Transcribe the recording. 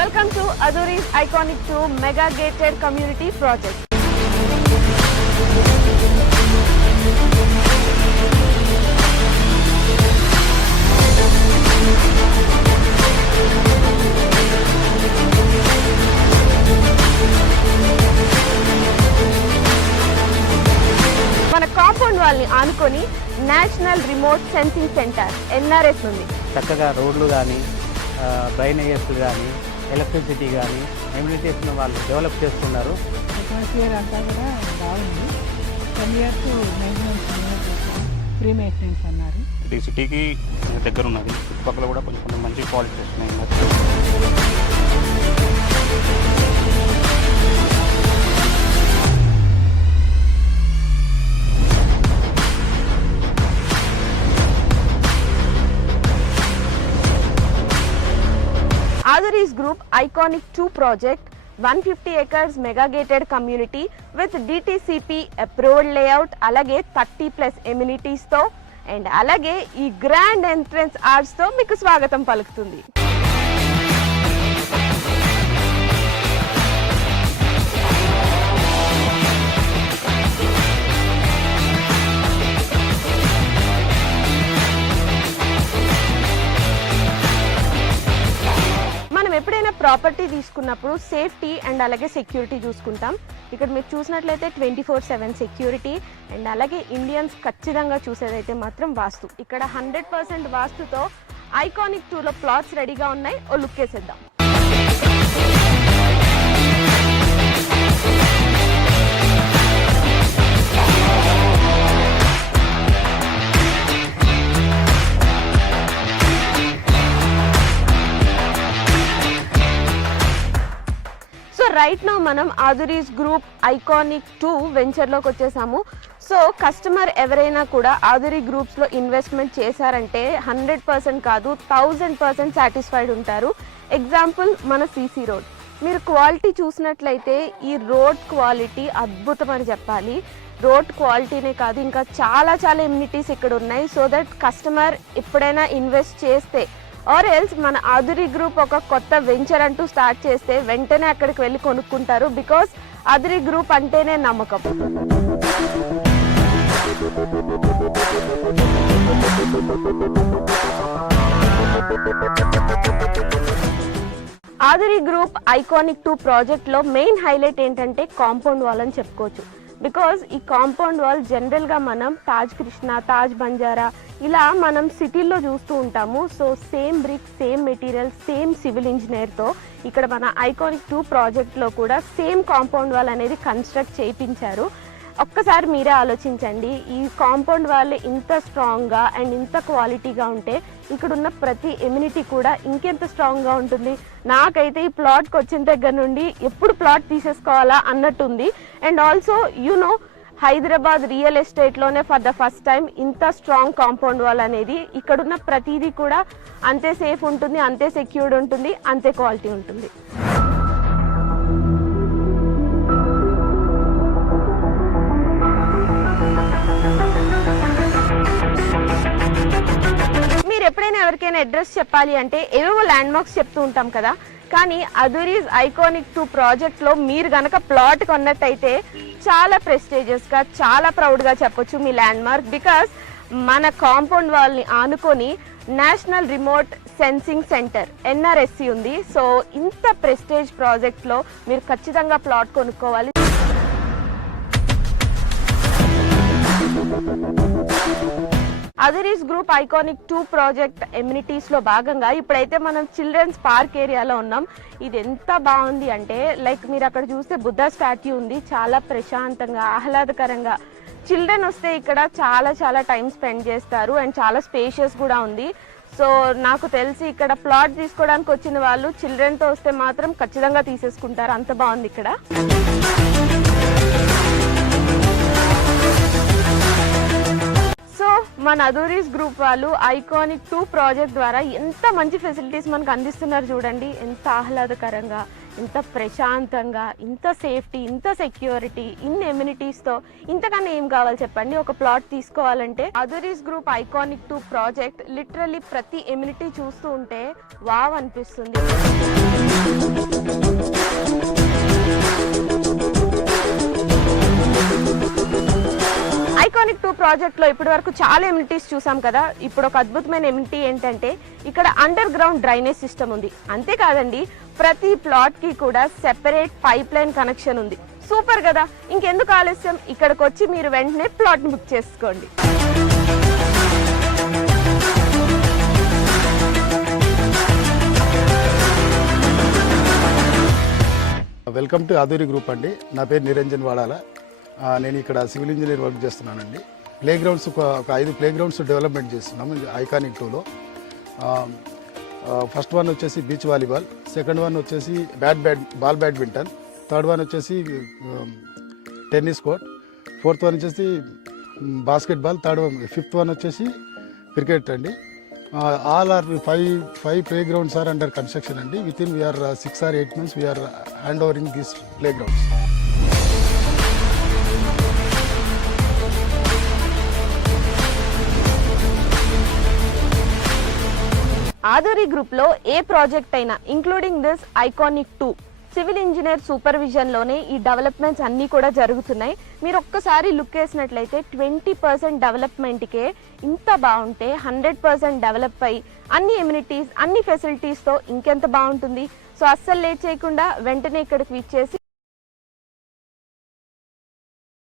Welcome to Aduri's Iconic 2 Mega Gated Community Project. మన compound వాల్ని ఆనుకొని national remote sensing centre NRS ఉంది. చక్కగా రోడ్లు కానీ డ్రైనేజెస్ కానీ ఎలక్ట్రిసిటీ కానీ ఎమ్యూనిటీస్ను వాళ్ళు డెవలప్ చేస్తున్నారు. అట్మాస్ఫియర్ అంతా కూడా బాగుంది. 10 years మెయింటెనెన్స్ ఫ్రీ మెయింటెనెన్స్ అన్నారు. ఇది సిటీకి దగ్గర ఉన్నది. చుట్టుపక్కల కూడా కొంచెం మంచి క్వాలిటీ వస్తున్నాయి. Aduri's Group Iconic 2 project 150 acres mega gated community with DTCP approved layout alage 30+ amenities తో అండ్ అలాగే ఈ గ్రాండ్ ఎంట్రన్స్ ఆర్చ్ తో మీకు స్వాగతం పలుకుతుంది. ఎప్పుడైనా ప్రాపర్టీ తీసుకున్నప్పుడు సేఫ్టీ అండ్ అలాగే సెక్యూరిటీ చూసుకుంటాం. ఇక్కడ మీరు చూసినట్లయితే 24/7 సెక్యూరిటీ అండ్ అలాగే ఇండియన్స్ ఖచ్చితంగా చూసేదైతే మాత్రం వాస్తు. ఇక్కడ 100% వాస్తుతో ఐకానిక్ 2లో ప్లాట్స్ రెడీగా ఉన్నాయి. ఓ లుక్ వేసేద్దాం. రైట్ నౌ మనం ఆదురీస్ గ్రూప్ ఐకానిక్ 2 వెంచర్లోకి వచ్చేసాము. సో కస్టమర్ ఎవరైనా కూడా ఆదురీ గ్రూప్స్లో ఇన్వెస్ట్మెంట్ చేశారంటే 100% కాదు 1000% సాటిస్ఫైడ్ ఉంటారు. ఎగ్జాంపుల్ మన CC రోడ్. మీరు క్వాలిటీ చూసినట్లయితే ఈ రోడ్ క్వాలిటీ అద్భుతం అని చెప్పాలి. రోడ్ క్వాలిటీనే కాదు ఇంకా చాలా ఎమ్యూనిటీస్ ఇక్కడ ఉన్నాయి. సో దట్ కస్టమర్ ఎప్పుడైనా ఇన్వెస్ట్ చేస్తే ఆర్ ఎల్స్ మన ఆదురీ గ్రూప్ ఒక కొత్త వెంచర్ అంటూ స్టార్ట్ చేస్తే వెంటనే అక్కడికి వెళ్ళి కొనుక్కుంటారు. బికాస్ ఆదురీ గ్రూప్ అంటేనే నమ్మకం. ఆదురీ గ్రూప్ ఐకానిక్ 2 ప్రాజెక్ట్లో మెయిన్ హైలైట్ ఏంటంటే కాంపౌండ్ వాల్ అని చెప్పుకోవచ్చు. బికాజ్ ఈ కాంపౌండ్ వాల్ జనరల్గా మనం తాజ్ కృష్ణ, తాజ్ బంజారా ఇలా మనం సిటీల్లో చూస్తూ ఉంటాము. So same brick, same material, same civil ఇంజనీర్తో ఇక్కడ మన ఐకానిక్ 2 ప్రాజెక్ట్లో కూడా సేమ్ కాంపౌండ్ వాల్ అనేది కన్స్ట్రక్ట్ చేయించారు. ఒక్కసారి మీరే ఆలోచించండి, ఈ కాంపౌండ్ వాల్ ఇంత స్ట్రాంగ్గా అండ్ ఇంత క్వాలిటీగా ఉంటే ఇక్కడ ఉన్న ప్రతి ఎమ్యూనిటీ కూడా ఇంకెంత స్ట్రాంగ్గా ఉంటుంది. నాకైతే ఈ ప్లాట్కి వచ్చిన దగ్గర నుండి ఎప్పుడు ప్లాట్ తీసేసుకోవాలా అన్నట్టుంది. And also you know Hyderabad real ఎస్టేట్లోనే ఫర్ ద ఫస్ట్ టైం ఇంత స్ట్రాంగ్ కాంపౌండ్ వాల్ అనేది ఇక్కడున్న ప్రతిదీ కూడా అంతే సేఫ్ ఉంటుంది, అంతే సెక్యూర్డ్ ఉంటుంది, అంతే క్వాలిటీ ఉంటుంది. మీరు ఎప్పుడైనా ఎవరికైనా అడ్రస్ చెప్పాలి అంటే ఏవేవో ల్యాండ్ మార్క్స్ చెప్తూ ఉంటాం కదా, కానీ అదురీస్ ఐకానిక్ 2 ప్రాజెక్ట్లో మీరు గనక ప్లాట్ కొన్నట్టయితే చాలా ప్రెస్టీజియస్గా, చాలా ప్రౌడ్గా చెప్పొచ్చు మీ ల్యాండ్ మార్క్. బికాస్ మన కాంపౌండ్ వాల్ని ఆనుకొని national remote sensing centre NRSC ఉంది. సో ఇంత ప్రెస్టేజ్ ప్రాజెక్ట్లో మీరు ఖచ్చితంగా ప్లాట్ కొనుక్కోవాలి. అదురీస్ గ్రూప్ ఐకానిక్ 2 ప్రాజెక్ట్ ఎమ్యూనిటీస్లో భాగంగా ఇప్పుడైతే మనం చిల్డ్రన్స్ పార్క్ ఏరియాలో ఉన్నాం. ఇది ఎంత బాగుంది అంటే లైక్ మీరు అక్కడ చూస్తే బుద్ధ స్టాట్యూ ఉంది. చాలా ప్రశాంతంగా, ఆహ్లాదకరంగా చిల్డ్రన్ వస్తే ఇక్కడ చాలా టైం స్పెండ్ చేస్తారు. అండ్ చాలా స్పేషియస్ కూడా ఉంది. సో నాకు తెలిసి ఇక్కడ ప్లాట్ తీసుకోవడానికి వచ్చిన వాళ్ళు చిల్డ్రన్తో వస్తే మాత్రం ఖచ్చితంగా తీసేసుకుంటారు. అంత బాగుంది ఇక్కడ. సో మన అదురీస్ గ్రూప్ వాళ్ళు ఐకానిక్ 2 ప్రాజెక్ట్ ద్వారా ఎంత మంచి ఫెసిలిటీస్ మనకు అందిస్తున్నారు చూడండి. ఎంత ఆహ్లాదకరంగా, ఇంత ప్రశాంతంగా, ఇంత సేఫ్టీ, ఇంత సెక్యూరిటీ, ఇన్ని ఎమ్యూనిటీస్తో ఇంతకన్నా ఏం కావాలి చెప్పండి. ఒక ప్లాట్ తీసుకోవాలంటే అదురీస్ గ్రూప్ ఐకానిక్ 2 ప్రాజెక్ట్ లిటరల్లీ ప్రతి ఎమ్యూనిటీ చూస్తూ ఉంటే వావ్ అనిపిస్తుంది. ఐకానిక్ 2 ప్రాజెక్ట్లో ఇప్పటి వరకు చాలా ఎమ్యూనిటీస్ చూసాం కదా. ఇప్పుడు ఒక అద్భుతమైన ఎమ్యూనిటీ ఏంటంటే ఇక్కడ అండర్ గ్రౌండ్ డ్రైనేజ్ సిస్టమ్ ఉంది. అంతేకాదండి, ప్రతి ప్లాట్కి కూడా సెపరేట్ పైప్ లైన్ కనెక్షన్ ఉంది. సూపర్ కదా. ఇంకెందుకు ఆలస్యం, ఇక్కడికి వచ్చి మీరు వెంటనే ప్లాట్ని బుక్ చేసుకోండి. వెల్కమ్ టు అదూరి గ్రూప్ అండి. నా పేరు నిరంజన్ వాడాల. నేను ఇక్కడ సివిల్ ఇంజనీర్ వర్క్ చేస్తున్నానండి. ప్లే గ్రౌండ్స్ ఒక 5 ప్లే గ్రౌండ్స్ డెవలప్మెంట్ చేస్తున్నాము ఐకానిక్ 2లో. ఫస్ట్ వన్ వచ్చేసి బీచ్ వాలీబాల్, సెకండ్ వన్ వచ్చేసి బాల్ బ్యాడ్మింటన్, థర్డ్ వన్ వచ్చేసి టెన్నిస్ కోర్ట్, ఫోర్త్ వన్ వచ్చేసి బాస్కెట్బాల్, ఫిఫ్త్ వన్ వచ్చేసి క్రికెట్ అండి. All are 5 play grounds are under construction అండి. Within we're 6 or 8 months we're hand overing these play grounds. Aduri గ్రూప్లో ఏ project అయినా including this iconic 2 civil engineer సూపర్విజన్లోనే ఈ developments అన్నీ కూడా జరుగుతున్నాయి. మీరు ఒక్కసారి లుక్ వేసినట్లయితే 20% డెవలప్మెంట్కే ఇంత బాగుంటే 100% డెవలప్ అయ్యి అన్ని ఎమ్యూనిటీస్, అన్ని ఫెసిలిటీస్తో ఇంకెంత బాగుంటుంది. సో అస్సలు లేట్ చేయకుండా వెంటనే ఇక్కడికి విచ్చేసి